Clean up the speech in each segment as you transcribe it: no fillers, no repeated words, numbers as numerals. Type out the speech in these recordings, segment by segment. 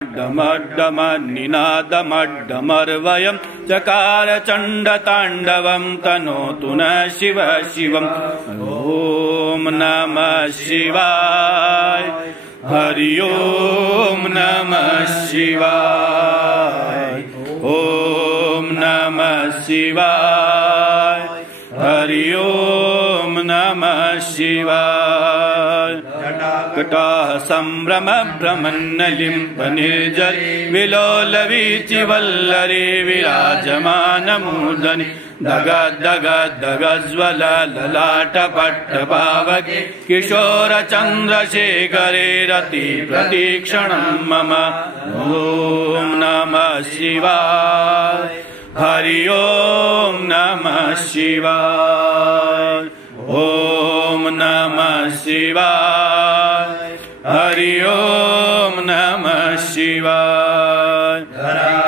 डमड्डमनिनादमड्डमर्वयं चकार चण्डताण्डवं तनोतु न शिव शिवम्। ॐ नमः शिवाय। हरि ओम नमः शिवाय। ओम नमः शिवाय। हरि ओम नमः शिवाय। जटाकटाह संभ्रम भ्रमन्नलिम्ब निर्जर विलोल वीचिवल्लरी विराजमानमूर्धनि दग दग दग ज्वल ललाट पट्टपावके किशोर चन्द्रशेखरे रति प्रतीक्षणं मम। ॐ नमः शिवाय। हरि ओम नमः शिवाय। ओम नमः शिवाय। हरि ओम नमः शिवाय।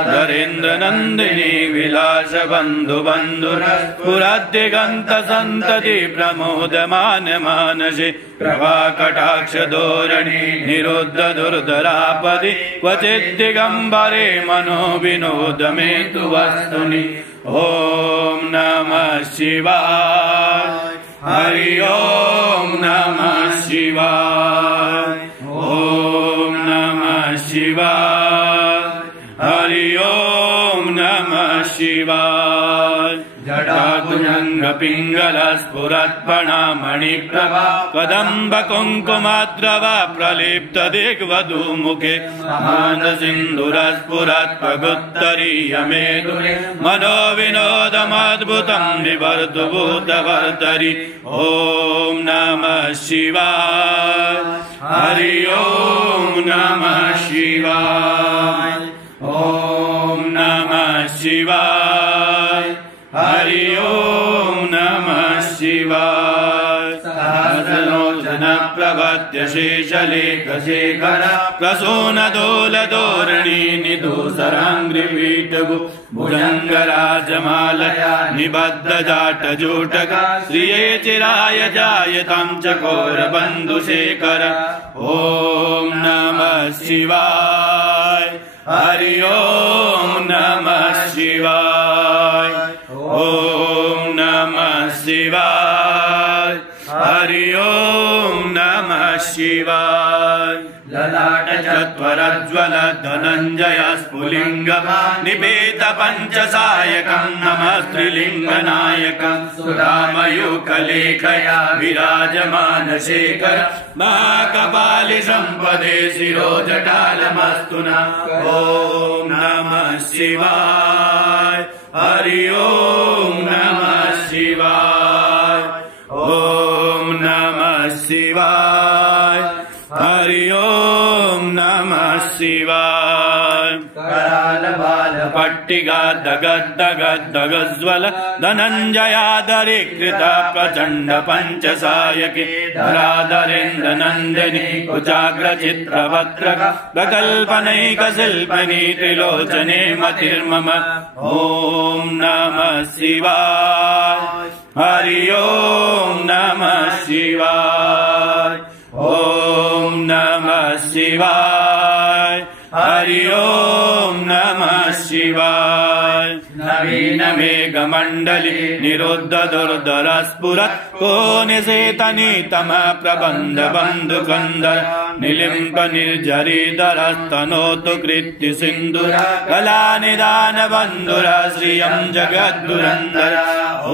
धरेन्द्र नंदिनी विलास बंधु बंधुर पुरादिगंत संतति प्रमोदमान मानसे प्रभा कटाक्ष धोरणी निरुद्ध दुर्धरापदि क्वचित् दिगंबरे मनो विनोद मे तु वस्तुनि। ओम नमः शिवाय। हरि ओम नमः शिवाय। ओम नमः शिवाय। हरि ओम नमः शिवाय। जटाकुजंग पिंगल स्फुरत्पणामणिप्रभा कदम्ब कुङ्कुमद्रवा प्रलिप्त दिग्वधू मुखे महान सिंधुर स्फुरत्पगुत्तरीय मेदुरे मनो विनोदमद्भुतं विवर्तु भूतवर्तरि। ओम नमः शिवाय। हरि ओम नमः शिवाय। ओम नमः शिवाय। हरि ओम नमः शिवाय। सहस्रलोचन प्रभत्य शेषलेखशेखर प्रसूनदोलधोरणी निधूसराङ्घ्रिपीठगु भुजङ्गराजमालया निबद्धजाटजूटक श्रिये चिराय जायतां चकोरबन्धुशेखर। ओम नमः शिवाय। हरि ओम नमः शिवाय। ओम नमः शिवाय। हरि ओम नमः शिवाय। ललाट चत्वरज्वल धनञ्जय स्फुलिङ्ग निपेत पञ्चसायकं नमः स्त्रीलिङ्गनायकं सुरामयूखलेखया विराजमान शेखर महाकपालि सम्पदे शिरोजटालमस्तु नः। ओम नमः शिवाय। हरि ओम नमः शिवाय। ओम नमः शिवाय। हरि ओम नमः शिवाय। कराल बाल पट्टिका दगद दगद दगज्वल धनञ्जयाधरे कृत प्रचण्ड पंचसायके धराधरेन्द्र नन्दिनी कुचाग्र चित्रवक्त्रक प्रकल्पनैक शिल्पिनी त्रिलोचने मतिर्मम। ओम नमः शिवाय। हरि ओम नमः शिवाय। ओम नमः शिवाय। हरि ओम नमः शिवाय। नवीन मेघमण्डली निरुद्ध दुर्धर स्फुरत् कोनिसेतनीतम प्रबन्ध बन्धुकन्दर निलिम्ब निर्झरीधरस्तनोतु कृत्ति सिन्धुर कलानिदान बन्धुर श्रियं जगद्दुरन्दर।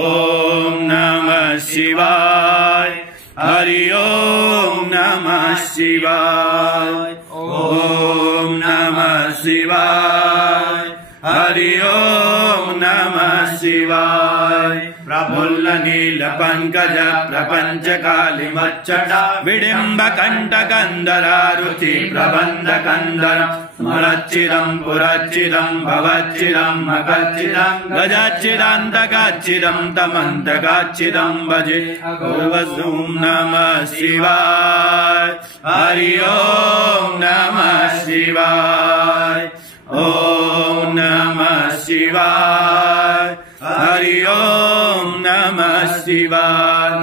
ओम नमः शिवाय। हरि ओम नमः शिवाय। ओम नमः शिवाय। हरि ओम नमः शिवाय। प्रफुल्ल नील पंकज प्रपंच कालिमच्चटा विडिम्ब कंठ कंदरा रुचि प्रबंध कंदर स्मरच्चिदं पुरच्चिदं भवच्चिदं मगच्चिदं गजच्चिदान्तकाच्चिदं तमन्तकाच्चिदं भजे। ओम नमः शिवाय। हरि ओम नमः शिवाय। ओम नमः शिवाय। हरि ओम नमः शिवाय।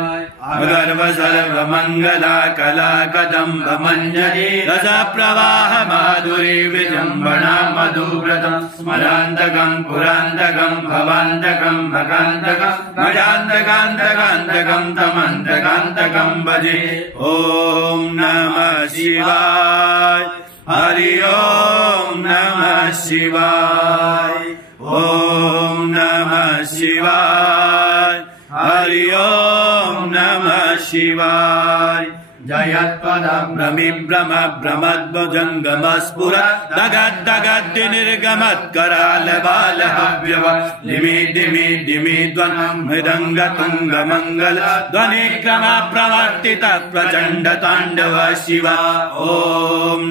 अगर सर्वमङ्गला कला कदम्ब मञ्जरी रस प्रवाह माधुरी विजम्बना मधुव्रतं स्मरान्तकं पुरान्तकं भवान्तकं भगान्तकं भजान्तकान्तकान्तकं तमन्तकान्तकं भजे। ॐ नमः शिवाय। हरि ओम नमः शिवाय। ओम नमः शिवाय। हरि ओम नमः शिवाय। जयत्पदभ्रमिभ्रम भ्रमद्भुजङ्गमस्फुरत् दगद्दगद्दि निर्गमत्करालबालहव्यव धिमि धिमि धिमि ध्वनं मृदङ्गतुङ्गमङ्गल ध्वनिक्रम प्रवर्तित प्रचण्ड ताण्डव शिव। ॐ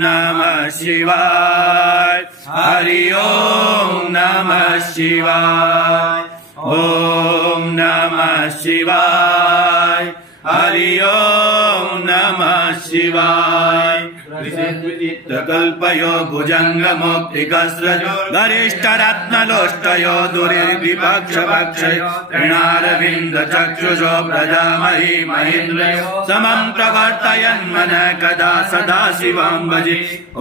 नमः शिवाय। हरि ओम नमः शिवाय। ॐ नमः शिवाय। हरि ओम नमः शिवाय। कल्पयो भुजङ्गमुक्तिकस्रजो गरिष्ठरत्नलोष्टयो दुरिर्विपक्षपक्षयो ऋणारविन्द चक्षुषो प्रजामहि महेन्द्रयो समं प्रवर्तयन्मनः कदा सदा शिवं भजे। ॐ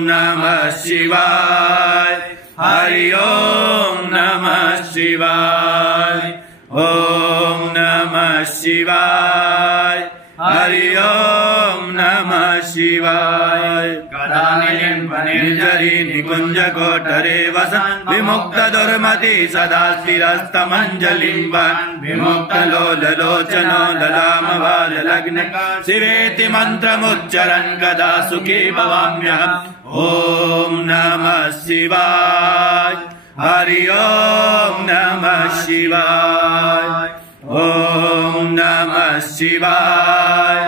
नमः शिवाय। हरि ओम नमः शिवाय। ॐ नमः शिवाय। हरि ओम नमः शिवाय। कदानिलिम्बनिर्झरी निकुञ्जकोटरे वसन् विमुक्तदुर्मति सदा स्थिरस्तमञ्जलिम्बन् विमुक्तलोललोचनो ललामबाललग्न शिवेति मन्त्रमुच्चरन् कदा सुखी भवाम्यहम्। ॐ नमः शिवाय। हरि ओम नमः शिवाय। ॐ नमः शिवाय।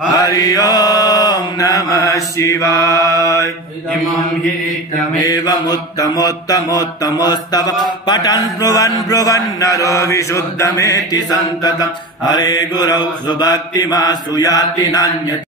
हरि ओम नमः शिवाय। इमं हि नित्यमेवमुत्तमोत्तमोत्तमोस्तव पठन् ब्रुवन् ब्रुवन् नरो विशुद्धमेति सन्ततम् हरे गुरौ सुभक्तिमासु याति नान्यत्।